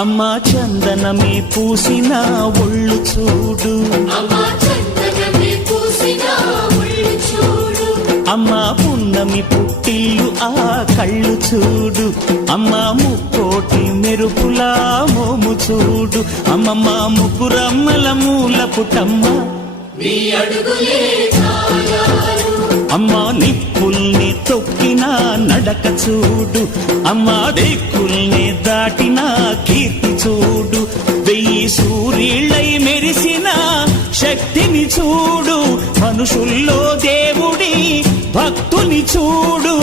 అమ్మా చందనమే పూసిన ఒళ్ళు చూడు, అమ్మా పున్నమి పుట్టిల్లు ఆ కళ్ళు చూడు, అమ్మా ముక్కోటి మెరుపులా మోము చూడు, అమ్మమ్మ ముగ్గురమ్మల మూల పుటమ్మ అమ్మా నిప్పుల్ని తొక్కిన నడక చూడు, అమ్మా దిక్కుల్ని దాటిన కీర్తి చూడు, 1000 సూర్యుళ్ళై మెరిసిన శక్తిని చూడు, మనుషుల్లో దేవుడి భక్తుని చూడు.